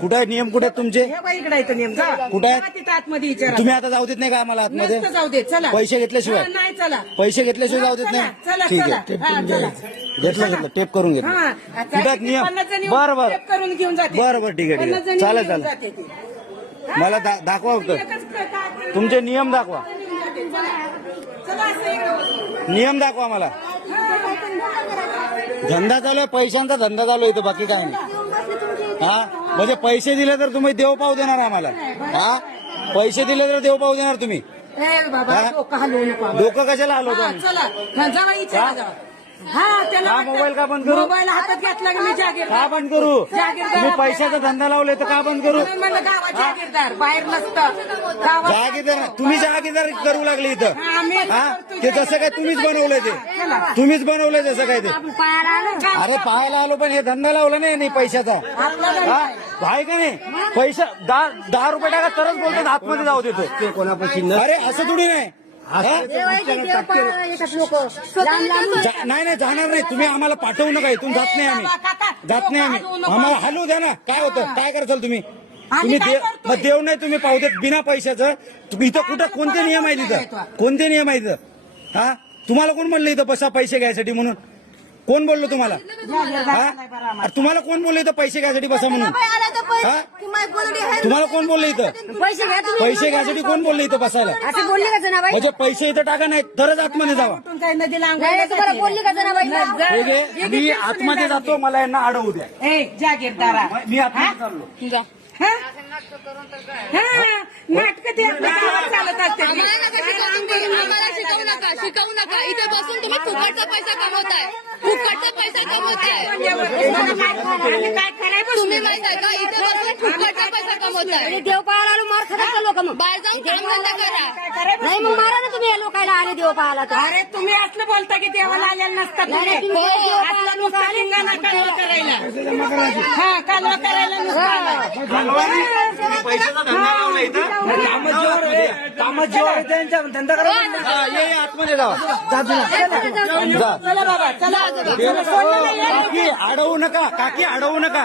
कुठे आहे नियम? कुठे आहेत तुमचे? हे बाई इकडे येतो नियम जा कुठे आहे? तिथं आतमध्ये विचारा. तुम्ही आता जाऊ देत नाही का आम्हाला आतमध्ये? नसतं जाऊ दे चला. पैसे घेतल्याशिवाय? हा, नाही चला. पैसे घेतल्याशिवाय जाऊ देत चला, नाही? चला, ठीक आहे, चला. टेप हा, करून चला. घेतलं घेतलं, टेप करून घेतलं. हा, कुठे आहेत नियम? 50 जणी बरं बरं टेप करून घेऊन जाते. बरं बरं, ठीक आहे, ठीक 50 आहे. जणी चालेल, घेऊन चालेल. जाते ती. मला दाखवा फक्त एकच काय- तुमचे नियम दाखवा. चला असं इकडं. नियम दाखवा मला. धंदा चालू आहे, पैशांचा धंदा चालू आहे इथं, बाकी काय नाही. हा म्हणजे पैसे दिले तर तुम्ही देव पाव देणार आम्हाला? हा पैसे दिले तर देव पाव देणार तुम्ही? ए बाबा हा? डोकं हलवू नको. डोकं कशाला हलवतो हा, आम्ही? चला हा, जावा इच्छा हा? जावा. हा त्याला हा, वाटतं, मोबाईल का बंद करू? मोबाईल हातात घेतला की मी जागीरदार. का बंद करू? जागीरदार तुम्ही आपल्या पैशाचा धंदा लावले तर का बंद करू? म्हणून म्हणलं गावात जागीरदार बाहेर नसतं गावात. जागीरदार तुम्ही जागीरदार करू लागले इथं. हा, आम्ही हा ते जसं काय तुम्हीच बनवलंय ते, तुम्हीच बनवलंय जसं काय ते. अरे पाहायला आलो पण हे धंदा लावला नाही पैशाचा. हा आहे का नाही? पैसा 10 रुपये टाका तरच बोलतात आतमध्ये जाऊ देतो. ते कोणापाशी अरे असं थोडी नाही. हा? नाही नाही जाणार नाही. तुम्ही आम्हाला पाठवू नका, इथून जात नाही आम्ही, जात नाही आम्ही. आम्हाला हलवू द्या ना. काय होतं? काय कराल तुम्ही? तुम्ही काय देव करतोय? मग देव नाही तुम्ही पाहू देत बिना पैशाचं. तुम्ही इथं कुठं कोणते नियम आहेत इथं? कोणते नियम आहेत इथं? हा तुम्हाला कोण म्हणलं इथं बसा पैसे घ्यायसाठी म्हणून? कोण बोललो तुम्हाला? हा अरे तुम्हाला कोण बोललं इथं पैसे घ्यायसाठी बसा म्हणून? हा तुम्हाला कोण बोललं इथं पैसे घ्या तुम्ही. पैसे घ्यायसाठी? कोण बोललं इथं बसायला? असं बोलली का जनाबाई? म्हणजे पैसे इथं टाका नाही तरच आतमध्ये जावा. कुठून काही नदीला नाही अंघोळीला नाही, तुम्हाला जाते. बोलली का जनाबाई? हे घे, मी आतमध्ये जातो, मला यांना अडवू द्या. ए जागीरदारा मी आतमध्ये चाललो. हा? हा, नाटकं ते आपल्या गावात चालत असते ती. आम्हाला शिकवू नका, शिकवू नका. इथे बसून तुम्ही फुकटचा पैसा कमवताय, फुकटचा पैसा कमवताय. आम्ही काय करायला बसलो? तुम्ही माहित आहे का? इथे बसून फुकटचा पैसा कमवताय. आणि देव पाहायला आलो मार खातात लोक मग. बाहेर जाऊन कामधंदा करा. काय करायला नाही मग मारा ना तुम्ही या लोकायला आले देव पाहायला तर. अरे तुम्ही असलं बोलता की देवाला आलेलं नसतात नाही, नाही, तुम्ही. तुम्ही देव पाहायला असलं लोक नुसतं आले. धिंगाणा कालवा करायला. हा कालवा करायला नुसतं आला. पैशाचा धंदा लावला इथं. कामात जेव्हा त्यांच्या धंदा करा. हा, ये आतमध्ये जावा. जा. चला बाबा चला काकी अडवू नका, काकी अडवू नका,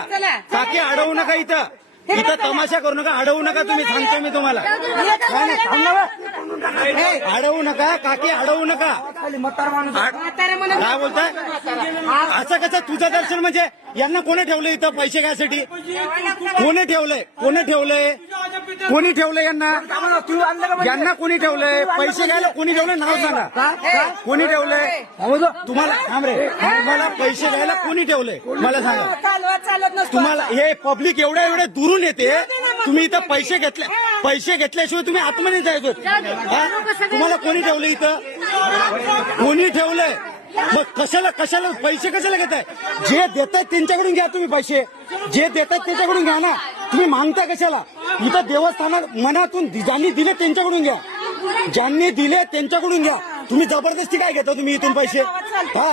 काकी अडवू नका. इथं इथं तमाशा करू नका, अडवू नका. तुम्ही सांगतो मी तुम्हाला. नाही, नाही, थांब ना. अडवू नका काकी, अडवू नका. म्हातारा माणूस म्हातारे म्हणून काय बोलताय? असं कसं तुझं दर्शन म्हणजे? यांना कोणी ठेवलं इथं पैसे घ्यायसाठी? कोणी ठेवलंय? कोणी ठेवलंय? कोणी ठेवलंय यांना? यांना कोणी ठेवलंय? पैसे घ्यायला कोणी ठेवलंय? नाव सांगा. कोणी ठेवलंय? तुम्हाला थांब रे, तुम्हाला पैसे घ्यायला कोणी ठेवलंय मला सांगा. कालवा चालत नसतो. तुम्हाला हे पब्लिक एवढ्या दुरून येते, तुम्ही इथं पैसे घेतल्याशिवाय तुम्ही आतमध्ये जायचो. हा? तुम्हाला कोणी ठेवलं इथं? कोणी ठेवलंय? मग कशाला पैसे कशाला घेताय? जे देतायत त्यांच्याकडून घ्या तुम्ही पैसे. जे देतायत त्यांच्याकडून घ्या ना. तुम्ही मागता कशाला? इथं देवस्थानात मनातून ज्यांनी दिले त्यांच्याकडून घ्या, ज्यांनी दिले त्यांच्याकडून घ्या. तुम्ही जबरदस्ती काय घेता तुम्ही इथून पैसे? हा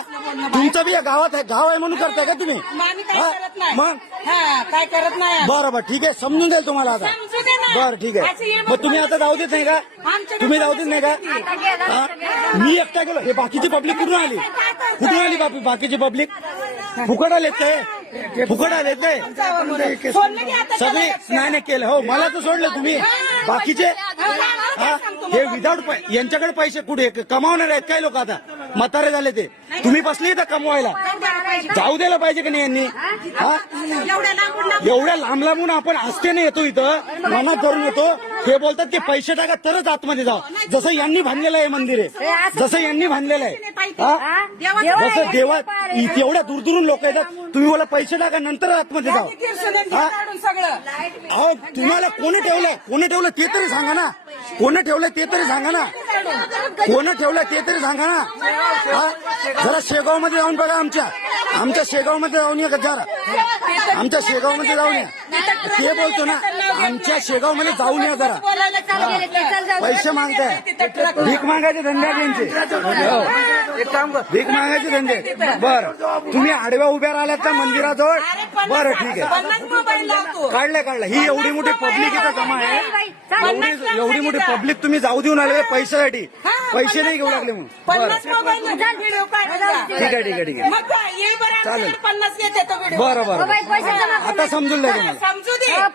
तुमचं बी गावात आहे, गाव आहे म्हणून करताय का तुम्ही? आम्ही काय हा? करत नाही. मग हा काय करत नाही. बरं बरं ठीक आहे, समजून जाईल तुम्हाला आता. समजू दे ना. बरं ठीक असं ये आहे. बघ, मग तुम्ही आता जाऊ देत नाही का? आमच्याकडे तुम्ही जाऊ देत नाही का? हा? मी एकटा गेलो. हे बाकीची पब्लिक कुठून आली? कुठून आली बाकीची पब्लिक? फुकट आलेत काय? फुकट आलेत काय? सोडलं की आता सगळे नाही नाही केलं. हो मला तर सोडलं तुम्ही. बाकीचे हा हे विदाऊट यांच्याकडे पैसे कुठे कमावणार आहेत काय लोक? आता म्हातारे झाले ते. तुम्ही बसले इथं कमवायला. जाऊ द्यायला पाहिजे का नाही यांनी? हा एवढ्या लांब लांबून आपण आस्थेने येतो इथं, मनात धरून येतो. हे बोलतात की पैसे टाका तरच आतमध्ये जाऊ. जसं यांनी बांधलेलं आहे मंदिर आहे, जसं यांनी बांधलेलं आहे. हा जसं देवात एवढ्या दूरदूरून लोक येतात, तुम्ही बोला पैसे टाका नंतर आतमध्ये जाऊ. हा सगळं अहो तुम्हाला कोणी ठेवलंय? कोणी ठेवलं ते तरी सांगा ना. कोणी ठेवलंय ते तरी सांगा ना. कोणी ठेवलंय ते तरी सांगा ना. हा जरा शेगाव मध्ये जाऊन बघा. आमच्या शेगाव मध्ये जाऊन या जरा. आमच्या शेगाव मध्ये जाऊन या. ते बोलतो ना, आमच्या शेगाव मध्ये जाऊन या जरा. पैसे मागताय, भीक मागायचे धंदे आहेत त्यांचे. एक काम कर. भीक मागायचे धंदे. बरं तुम्ही आडव्या उभ्या राहिल्यात का मंदिराजवळ? बरं ठीक आहे, 50 मोबाईल लावतो. काढलं. ही एवढी मोठी पब्लिक इथं जमा आहे. एवढी मोठी पब्लिक तुम्ही जाऊ देऊन आले पैशासाठी. पैसे नाही घेऊ लागले मग. 50 मोबाईल व्हिडिओ काढायचा. ठीक आहे मग काय, ये बरं चालेल. आमच्याकडे 50 घेते तो व्हिडिओ. बरं हो बाई, पैसे जमा आता समजून नाही तुम्हाला समजू दे. हो,